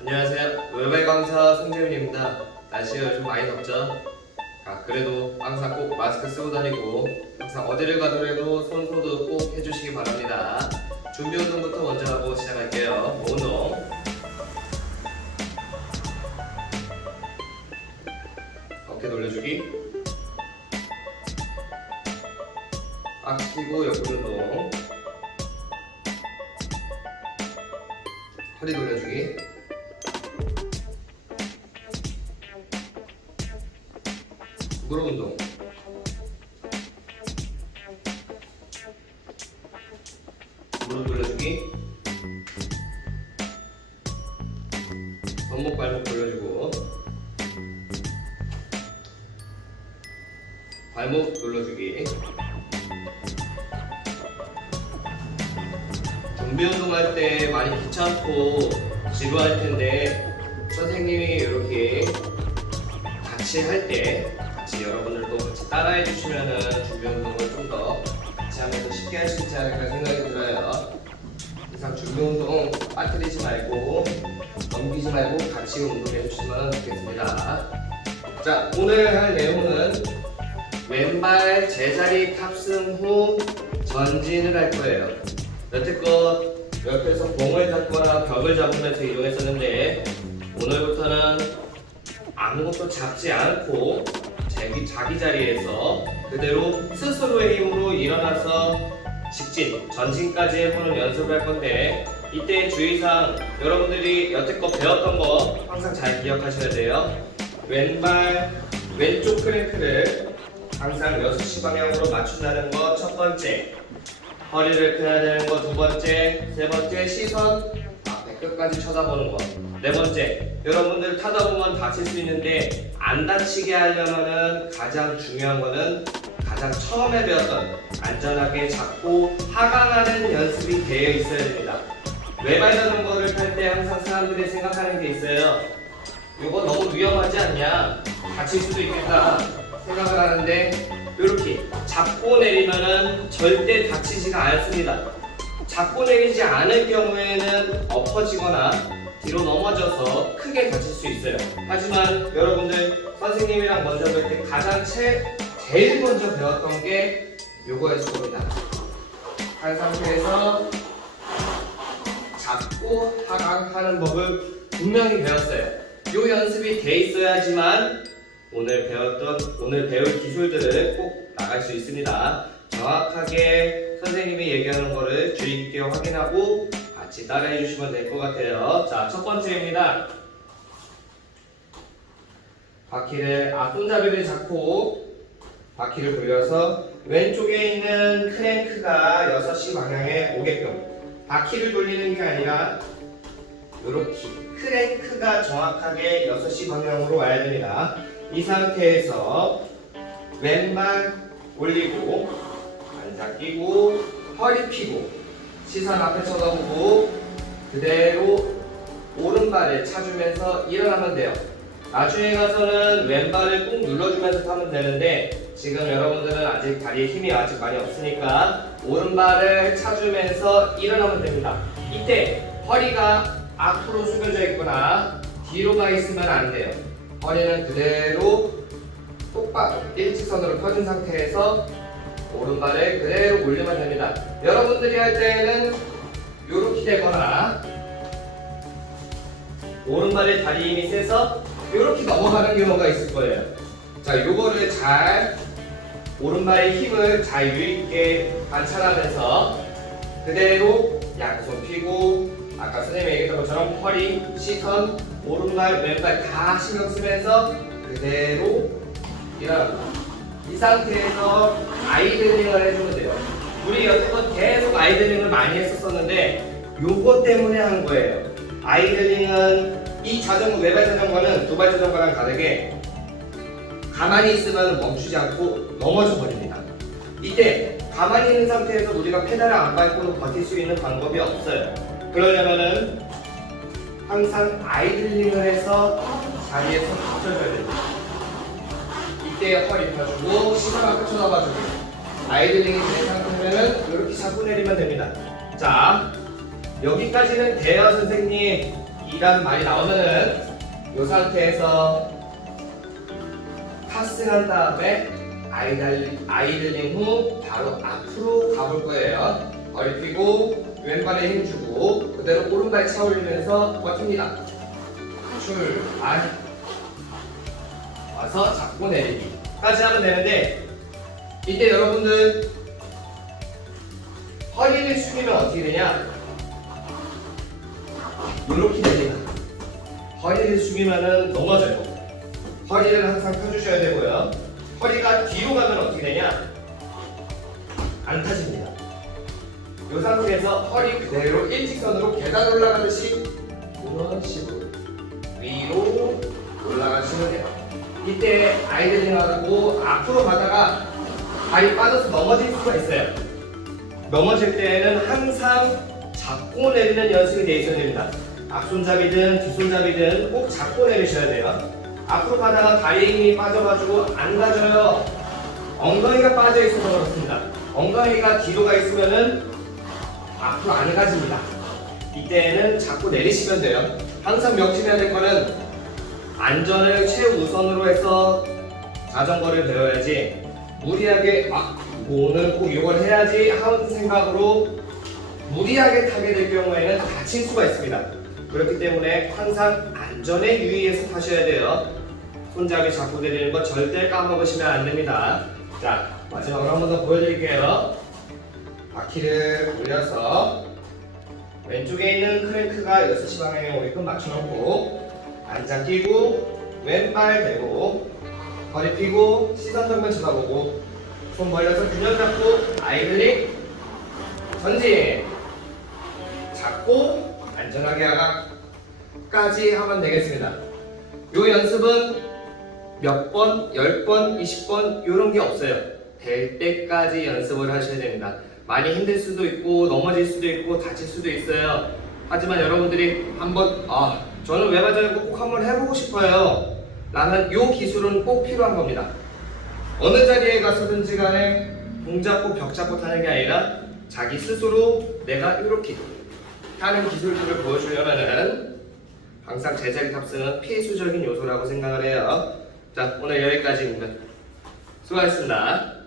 안녕하세요. 외발 강사 송재민입니다. 날씨가 요즘 많이 덥죠? 아, 그래도 항상 꼭 마스크 쓰고 다니고 항상 어디를 가더라도 손 소독 꼭 해주시기 바랍니다. 준비 운동부터 먼저 하고 시작할게요. 운동. 어깨 돌려주기. 악 펴고 옆으로 운동. 허리 돌려주기. 무릎 운동. 무릎 돌려주기. 손목 발목 돌려주고. 발목 눌러주기. 준비 운동할 때 많이 귀찮고 지루할 텐데 선생님이 이렇게 같이 할 때 여러분들도 같이 따라해 주시면은 준비 운동을 좀 더 같이 하면서 쉽게 할 수 있지 않을까 생각이 들어요. 이상 준비 운동 빠뜨리지 말고 넘기지 말고 같이 운동해 주시면 좋겠습니다. 자 오늘 할 내용은 왼발 제자리 탑승 후 전진을 할 거예요. 여태껏 옆에서 봉을 잡거나 벽을 잡으면서 이동했었는데 오늘부터는 아무것도 잡지 않고 자기, 자기 자리에서 그대로 스스로의 힘으로 일어나서 직진, 전진까지 해보는 연습을 할 건데 이때 주의사항 여러분들이 여태껏 배웠던 거 항상 잘 기억하셔야 돼요. 왼발 왼쪽 크랭크를 항상 6시 방향으로 맞춘다는 거 첫 번째. 허리를 펴야 되는 거 두 번째. 세 번째 시선 끝까지 쳐다보는 거네 번째, 여러분들 타다 보면 다칠 수 있는데 안 다치게 하려면은 가장 중요한 거는 가장 처음에 배웠던 안전하게 잡고 하강하는 연습이 되어 있어야 됩니다. 외발 자전거를 탈 때 항상 사람들이 생각하는 게 있어요. 이거 너무 위험하지 않냐? 다칠 수도 있겠다 생각을 하는데 이렇게 잡고 내리면은 절대 다치지가 않습니다. 잡고 내리지 않을 경우에는 엎어지거나 뒤로 넘어져서 크게 다칠 수 있어요. 하지만 여러분들 선생님이랑 먼저 뵐때 가장 제, 제일 먼저 배웠던 게 요거였을 겁니다. 한 상태에서 잡고 하강하는 법을 분명히 배웠어요. 요 연습이 돼 있어야지만 오늘 배웠던 오늘 배울 기술들을 꼭 나갈 수 있습니다. 정확하게 선생님이 얘기하는 거를 주의 깊게 확인하고 같이 따라해 주시면 될 것 같아요. 자, 첫 번째입니다. 바퀴를 앞손잡이를 잡고 바퀴를 돌려서 왼쪽에 있는 크랭크가 6시 방향에 오게끔 바퀴를 돌리는 게 아니라 이렇게 크랭크가 정확하게 6시 방향으로 와야 됩니다. 이 상태에서 왼발 올리고 앉아 끼고 허리 펴고 시선 앞에 쳐다보고 그대로 오른발을 차주면서 일어나면 돼요. 나중에 가서는 왼발을 꾹 눌러주면서 타면 되는데 지금 여러분들은 아직 다리에 힘이 아직 많이 없으니까 오른발을 차주면서 일어나면 됩니다. 이때 허리가 앞으로 숙여져 있거나 뒤로 가 있으면 안 돼요. 허리는 그대로 똑바로 일직선으로 펴진 상태에서 오른발을 그대로 올리면 됩니다. 여러분들이 할 때는 이렇게 되거나 오른발에 다리 힘이 세서 이렇게 넘어가는 경우가 있을 거예요. 자, 요거를 잘 오른발의 힘을 잘 유의있게 관찰하면서 그대로 양손 펴고 아까 선생님이 얘기했던 것처럼 허리, 시선, 오른발, 왼발 다 신경 쓰면서 그대로 일어납니다. 이 상태에서 아이들링을 해주면 돼요. 우리 여태껏 계속 아이들링을 많이 했었었는데 요거 때문에 한 거예요. 아이들링은 이 자전거 외발 자전거는 두발 자전거랑 다르게 가만히 있으면 멈추지 않고 넘어져 버립니다. 이때 가만히 있는 상태에서 우리가 페달을 안 밟고는 버틸 수 있는 방법이 없어요. 그러려면은 항상 아이들링을 해서 자리에서 붙여줘야 됩니다. 이때 허리 펴주고 시선 앞에 쳐다봐주고 아이들링이 된 상태면은 이렇게 잡고 내리면 됩니다. 자 여기까지는 돼요 선생님 이란 말이 나오면은 이 상태에서 탑승한 다음에 아이들, 아이들링 후 바로 앞으로 가볼 거예요. 허리 펴고 왼발에 힘 주고 그대로 오른발 차 올리면서 버팁니다. 출발. 와서 잡고 내리기까지 하면 되는데 이때 여러분들 허리를 숙이면 어떻게 되냐? 이렇게 됩니다. 허리를 숙이면은 넘어져요. 허리를 항상 펴주셔야 되고요. 허리가 뒤로 가면 어떻게 되냐? 안 타집니다. 이 상태에서 허리 그대로 일직선으로 계단 올라가듯이 이런 식으로 위로 올라가시면 돼요. 이때 아이들링하고 앞으로 가다가 발이 빠져서 넘어질 수가 있어요. 넘어질 때에는 항상 잡고 내리는 연습이 되어 있어야 됩니다. 앞손잡이든 뒷손잡이든 꼭 잡고 내리셔야 돼요. 앞으로 가다가 다리 힘이 빠져가지고 안 가져요. 엉덩이가 빠져 있어서 그렇습니다. 엉덩이가 뒤로 가 있으면은 앞으로 안 가집니다. 이때는 잡고 내리시면 돼요. 항상 명심해야 될 거는 안전을 최우선으로 해서 자전거를 배워야지 무리하게 아 오늘 꼭 이걸 해야지 하는 생각으로 무리하게 타게 될 경우에는 다칠 수가 있습니다. 그렇기 때문에 항상 안전에 유의해서 타셔야 돼요. 손잡이 잡고 내리는 거 절대 까먹으시면 안 됩니다. 자, 마지막으로 한 번 더 보여드릴게요. 바퀴를 올려서 왼쪽에 있는 크랭크가 6시 방향에 오게끔 맞춰놓고 안장 끼고 왼발 대고 허리 펴고 시선 정면 쳐다보고 손 벌려서 균형 잡고 아이들링 전진 잡고 안전하게 하가까지 하면 되겠습니다. 요 연습은 몇 번, 열 번, 이십 번 이런 게 없어요. 될 때까지 연습을 하셔야 됩니다. 많이 힘들 수도 있고 넘어질 수도 있고 다칠 수도 있어요. 하지만 여러분들이 한번 아 저는 외바자전거 꼭 한번 해보고 싶어요. 라는 요 기술은 꼭 필요한 겁니다. 어느 자리에 가서든지 간에 공 잡고 벽 잡고 타는 게 아니라 자기 스스로 내가 이렇게 하는 기술들을 보여주려면은 항상 제자리 탑승은 필수적인 요소라고 생각을 해요. 자 오늘 여기까지입니다. 수고하셨습니다.